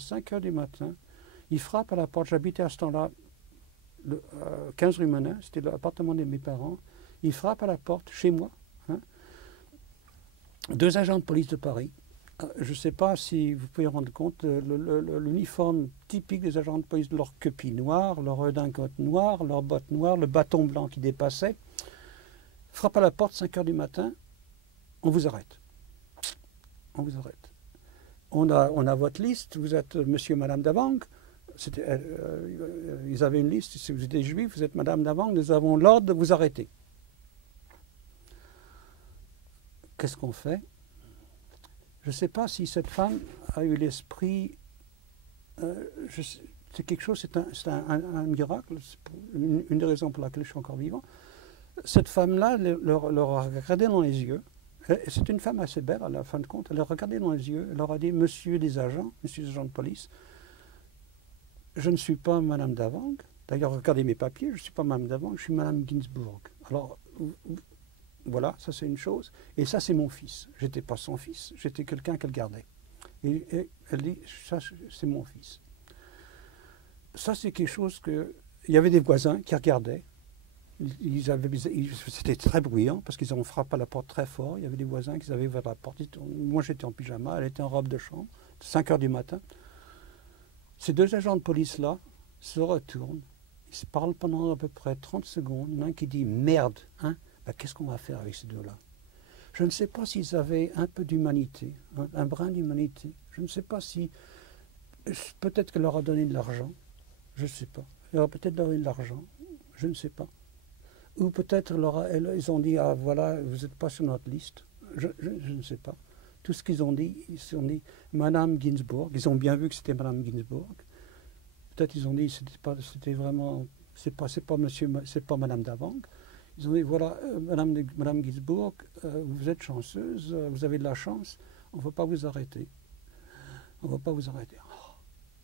5 heures du matin, il frappe à la porte. J'habitais à ce temps-là, 15 rue Menin, c'était l'appartement de mes parents. Il frappe à la porte, chez moi. Hein. 2 agents de police de Paris. Je ne sais pas si vous pouvez rendre compte, l'uniforme typique des agents de police, leur kepi noir, leur redingote noire, leurs bottes noires, le bâton blanc qui dépassait. Frappe à la porte, 5 heures du matin, on vous arrête. On vous arrête. On a votre liste, vous êtes monsieur et madame Davang. Ils avaient une liste, si vous êtes juif, vous êtes madame Davang, nous avons l'ordre de vous arrêter. Qu'est-ce qu'on fait? Je ne sais pas si cette femme a eu l'esprit... c'est quelque chose, c'est un miracle, une des raisons pour laquelle je suis encore vivant. Cette femme-là leur a regardé dans les yeux. C'est une femme assez belle, à la fin de compte. Elle leur a regardé dans les yeux. Elle leur a dit, monsieur les agents de police, je ne suis pas madame Davang. D'ailleurs, regardez mes papiers, je ne suis pas madame Davang, je suis madame Ginsburg. Alors, voilà, ça c'est une chose. Et ça c'est mon fils. Je n'étais pas son fils, j'étais quelqu'un qu'elle gardait. Et elle dit, ça c'est mon fils. Ça c'est quelque chose que... Il y avait des voisins qui regardaient. C'était très bruyant parce qu'ils ont frappé à la porte très fort. Il y avait des voisins qui avaient ouvert la porte. Moi j'étais en pyjama, elle était en robe de chambre, 5 heures du matin. Ces 2 agents de police-là se retournent, ils se parlent pendant à peu près 30 secondes. Il y en a un qui dit « Merde, hein, ben, qu'est-ce qu'on va faire avec ces 2-là » Je ne sais pas s'ils avaient un peu d'humanité, un brin d'humanité. Je ne sais pas si... Peut-être qu'elle leur a donné de l'argent, je ne sais pas. Elle leur a peut-être donné de l'argent, je ne sais pas. Ou peut-être ils ont dit « Ah voilà, vous n'êtes pas sur notre liste ». Je ne sais pas. Tout ce qu'ils ont dit, ils ont dit « Madame Ginsburg ». Ils ont bien vu que c'était Madame Ginsburg. Peut-être ils ont dit c'était vraiment... C'est pas monsieur, c'est pas Madame Davang. Ils ont dit « Voilà, Madame Ginsburg, vous êtes chanceuse, vous avez de la chance, on ne va pas vous arrêter. On ne va pas vous arrêter. »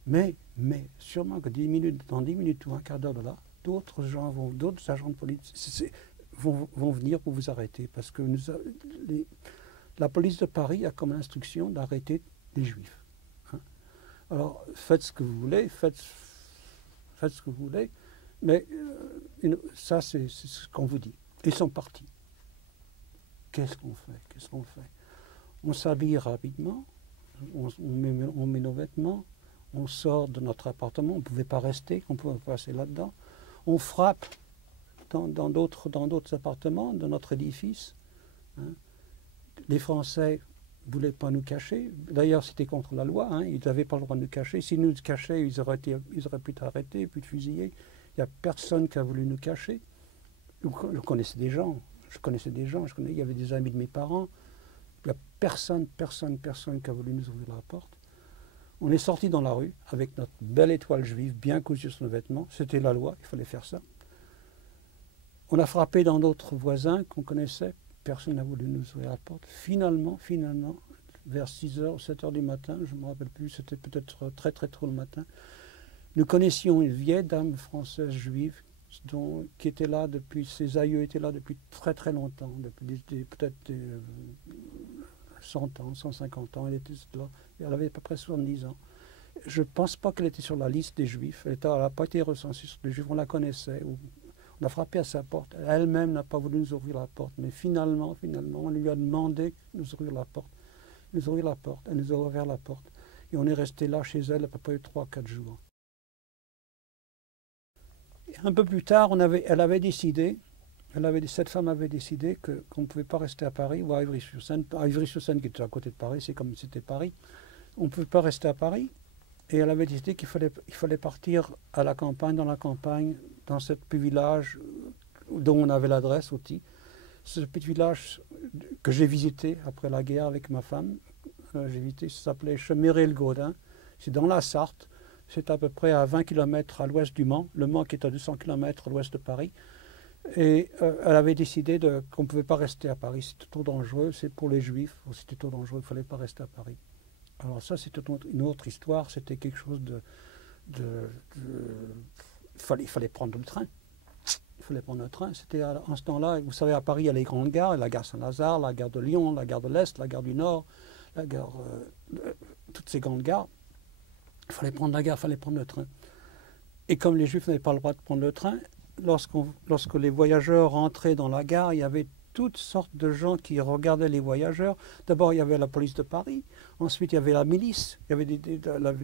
Mais sûrement que dans 10 minutes ou un quart d'heure de là, d'autres agents de police vont venir pour vous arrêter. Parce que la police de Paris a comme instruction d'arrêter les juifs. Hein. Alors, faites ce que vous voulez, faites ce que vous voulez, mais ça, c'est ce qu'on vous dit. Ils sont partis. Qu'est-ce qu'on fait? Qu'est-ce qu'on fait? On s'habille rapidement, on met nos vêtements, on sort de notre appartement, on ne pouvait pas rester, on pouvait passer là-dedans. On frappe dans d'autres appartements de notre édifice. Hein. Les Français ne voulaient pas nous cacher. D'ailleurs, c'était contre la loi. Hein. Ils n'avaient pas le droit de nous cacher. S'ils nous cachaient, ils auraient pu t'arrêter, puis te fusiller. Il n'y a personne qui a voulu nous cacher. Je connaissais des gens. Il y avait des amis de mes parents. Il n'y a personne qui a voulu nous ouvrir la porte. On est sorti dans la rue avec notre belle étoile juive bien cousue sur nos vêtements. C'était la loi, il fallait faire ça. On a frappé dans d'autres voisins qu'on connaissait. Personne n'a voulu nous ouvrir la porte. Finalement, vers 6h ou 7h du matin, je ne me rappelle plus, c'était peut-être très tôt le matin, nous connaissions une vieille dame française juive qui était là depuis, ses aïeux étaient là depuis très longtemps, depuis peut-être 100 ans, 150 ans, elle était là. Elle avait à peu près 70 ans. Je ne pense pas qu'elle était sur la liste des Juifs. Elle n'a pas été recensée sur les Juifs. On la connaissait. On a frappé à sa porte. Elle-même n'a pas voulu nous ouvrir la porte. Mais finalement, on lui a demandé de nous ouvrir la porte. Elle nous a ouvert la porte. Et on est resté là chez elle à peu près 3-4 jours. Et un peu plus tard, cette femme avait décidé qu'on ne pouvait pas rester à Paris ou à Ivry-sur-Seine. À Ivry-sur-Seine, qui était à côté de Paris, c'est comme si c'était Paris. On ne pouvait pas rester à Paris. Et elle avait décidé qu'il fallait partir à la campagne, dans ce petit village dont on avait l'adresse aussi. Ce petit village que j'ai visité après la guerre avec ma femme. J'ai visité, ça s'appelait Cheméret-le-Gaudin. C'est dans la Sarthe. C'est à peu près à 20 km à l'ouest du Mans. Le Mans qui est à 200 km à l'ouest de Paris. Et elle avait décidé qu'on ne pouvait pas rester à Paris. C'était trop dangereux. C'est pour les Juifs. C'était trop dangereux. Il ne fallait pas rester à Paris. Alors ça, c'était une autre histoire, c'était quelque chose il fallait prendre le train. Il fallait prendre le train. C'était en ce temps-là, vous savez, à Paris, il y a les grandes gares, la gare Saint-Lazare, la gare de Lyon, la gare de l'Est, la gare du Nord, toutes ces grandes gares. Il fallait prendre la gare, il fallait prendre le train. Et comme les Juifs n'avaient pas le droit de prendre le train, lorsque les voyageurs rentraient dans la gare, il y avait toutes sortes de gens qui regardaient les voyageurs. D'abord, il y avait la police de Paris. Ensuite, il y avait la milice. Il y avait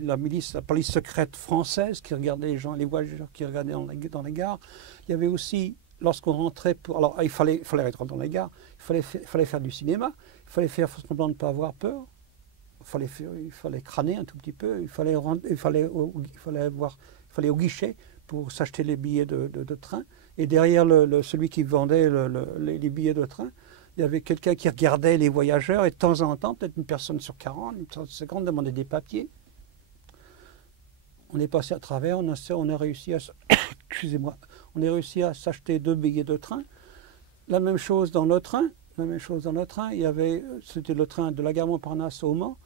la milice, la police secrète française qui regardait les gens, les voyageurs qui regardaient dans les gares. Il y avait aussi, lorsqu'on rentrait alors il fallait rentrer dans les gares, il fallait faire du cinéma, il fallait faire semblant de ne pas avoir peur. Il fallait crâner un tout petit peu, il fallait au guichet pour s'acheter les billets de train. Et derrière celui qui vendait les billets de train, il y avait quelqu'un qui regardait les voyageurs et de temps en temps, peut-être une personne sur 40, une personne sur 50, demandait des papiers. On est passé à travers, on a réussi à excusez-moi, on a réussi à s'acheter 2 billets de train. La même chose dans le train. C'était le train de la gare Montparnasse au Mans,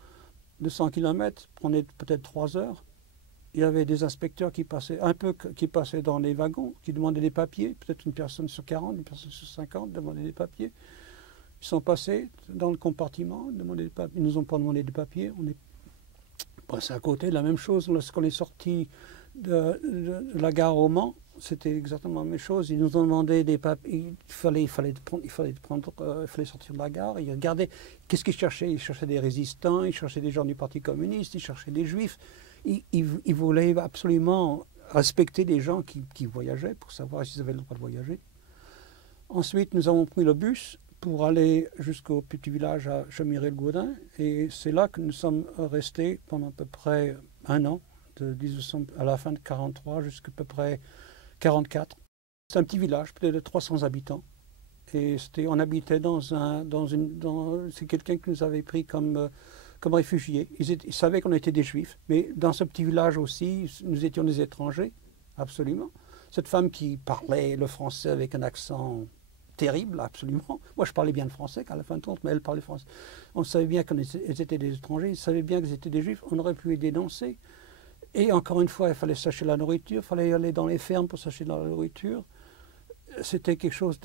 200 km, prenait peut-être 3 heures. Il y avait des inspecteurs qui passaient dans les wagons, qui demandaient des papiers, peut-être une personne sur 40, une personne sur 50 demandait des papiers. Ils sont passés dans le compartiment, ils ne nous ont pas demandé des papiers, on est passé à côté. La même chose lorsqu'on est sorti de la gare au Mans, c'était exactement la même chose. Ils nous ont demandé des papiers, il fallait sortir de la gare. Ils regardaient, qu'est-ce qu'ils cherchaient? Ils cherchaient des résistants, ils cherchaient des gens du Parti communiste, ils cherchaient des juifs. Ils voulaient absolument respecter les gens qui voyageaient pour savoir s'ils avaient le droit de voyager. Ensuite, nous avons pris le bus pour aller jusqu'au petit village à Chemiré-le-Gaudin. Et c'est là que nous sommes restés pendant à peu près 1 an, à la fin de 1943 jusqu'à peu près 1944. C'est un petit village, peut-être de 300 habitants. Et on habitait c'est quelqu'un qui nous avait pris comme réfugiés. Ils savaient qu'on était des Juifs, mais dans ce petit village aussi, nous étions des étrangers, absolument. Cette femme qui parlait le français avec un accent terrible, absolument. Moi, je parlais bien le français qu'à la fin de compte, mais elle parlait français. On savait bien qu'elles étaient des étrangers, ils savaient bien qu'ils étaient des Juifs, on aurait pu les dénoncer. Et encore une fois, il fallait s'acheter la nourriture, il fallait aller dans les fermes pour s'acheter de la nourriture. C'était quelque chose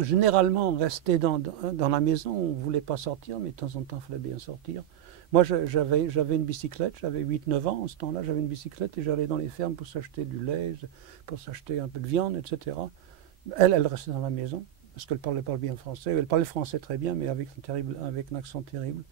généralement, on restait dans la maison, on ne voulait pas sortir, mais de temps en temps, il fallait bien sortir. Moi, j'avais une bicyclette, j'avais 8-9 ans, en ce temps-là, j'avais une bicyclette et j'allais dans les fermes pour s'acheter du lait, pour s'acheter un peu de viande, etc. Elle restait dans la maison, parce qu'elle ne parlait pas bien français. Elle parlait français très bien, mais avec un accent terrible.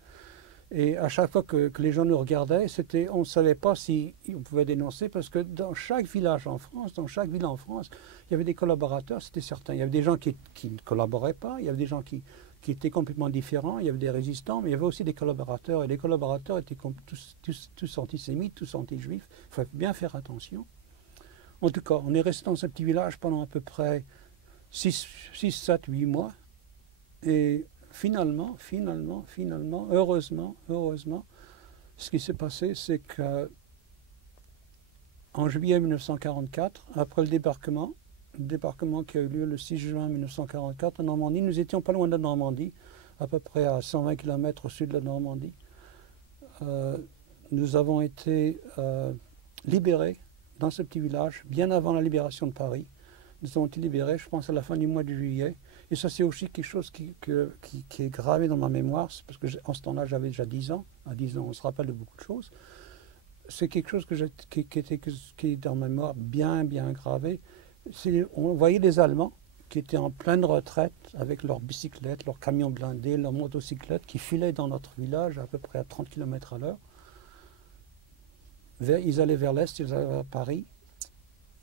Et à chaque fois que les gens nous regardaient, on ne savait pas si on pouvait dénoncer, parce que dans chaque village en France, dans chaque ville en France, il y avait des collaborateurs, c'était certain. Il y avait des gens qui ne collaboraient pas, il y avait des gens qui étaient complètement différents, il y avait des résistants, mais il y avait aussi des collaborateurs. Et les collaborateurs étaient tous antisémites, tous anti-juifs. Il faut bien faire attention. En tout cas, on est resté dans ce petit village pendant à peu près 6, 7, 8 mois. Et finalement, heureusement, ce qui s'est passé, c'est qu'en juillet 1944, après le débarquement qui a eu lieu le 6 juin 1944 en Normandie, nous étions pas loin de la Normandie, à peu près à 120 km au sud de la Normandie. Nous avons été libérés dans ce petit village, bien avant la libération de Paris. Nous avons été libérés, je pense, à la fin du mois de juillet. Et ça, c'est aussi quelque chose qui est gravé dans ma mémoire, parce qu'en ce temps-là, j'avais déjà 10 ans. À 10 ans, on se rappelle de beaucoup de choses. C'est quelque chose qui est dans ma mémoire bien gravé. On voyait des Allemands qui étaient en pleine retraite avec leurs bicyclettes, leurs camions blindés, leurs motocyclettes, qui filaient dans notre village à peu près à 30 km à l'heure. Ils allaient vers l'est, ils allaient vers Paris.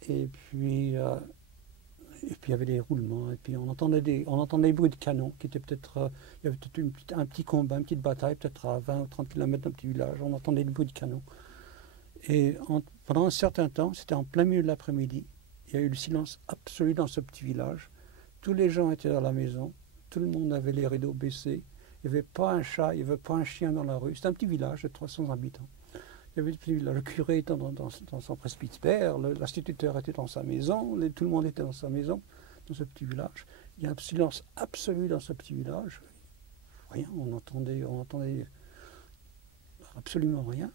Et puis il y avait des roulements, et puis on entendait des bruits de canon, qui étaient peut-être, il y avait peut-être un petit combat, une petite bataille, peut-être à 20 ou 30 km d'un petit village, on entendait des bruits de canon. Et pendant un certain temps, c'était en plein milieu de l'après-midi, il y a eu le silence absolu dans ce petit village. Tous les gens étaient dans la maison, tout le monde avait les rideaux baissés, il n'y avait pas un chat, il n'y avait pas un chien dans la rue. C'était un petit village de 300 habitants. Il y avait le curé était dans son presbytère, l'instituteur était dans sa maison, tout le monde était dans sa maison, dans ce petit village. Il y a un silence absolu dans ce petit village. Rien, on entendait absolument rien.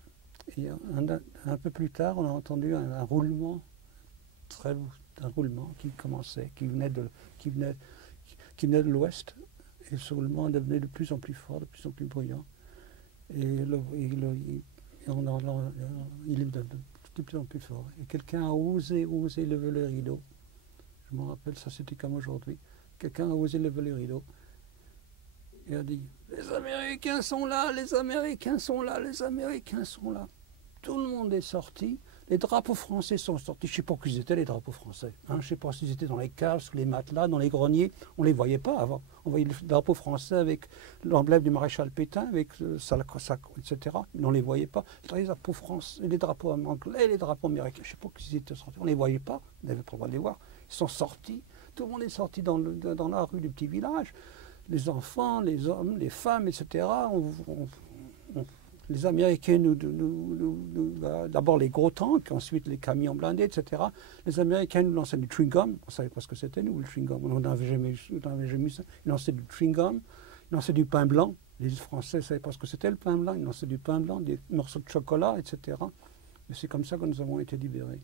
Et un peu plus tard, on a entendu un roulement, un roulement qui commençait, qui venait de l'ouest. Et ce roulement devenait de plus en plus fort, de plus en plus bruyant. Il est de plus en plus fort. Et quelqu'un a osé lever le rideau. Je me rappelle, ça c'était comme aujourd'hui. Quelqu'un a osé lever le rideau et a dit « Les Américains sont là, les Américains sont là, les Américains sont là ». Tout le monde est sorti. Les drapeaux français sont sortis. Je ne sais pas où ils étaient, les drapeaux français. Hein. Je ne sais pas s'ils étaient dans les caves, sous les matelas, dans les greniers. On ne les voyait pas avant. On voyait les drapeaux français avec l'emblème du maréchal Pétain, avec etc. Mais on ne les voyait pas. Les drapeaux français, les drapeaux anglais, les drapeaux américains. Je ne sais pas où ils étaient sortis. On ne les voyait pas. On n'avait pas le droit de les voir. Ils sont sortis. Tout le monde est sorti dans la rue du petit village. Les enfants, les hommes, les femmes, etc. Les Américains, d'abord les gros tanks, ensuite les camions blindés, etc. Les Américains nous lançaient du chewing-gum. On ne savait pas ce que c'était, nous, le chewing-gum. On n'avait jamais eu ça. Ils lançaient du chewing-gum, ils lançaient du pain blanc. Les Français ne savaient pas ce que c'était, le pain blanc. Ils lançaient du pain blanc, des morceaux de chocolat, etc. Et c'est comme ça que nous avons été libérés.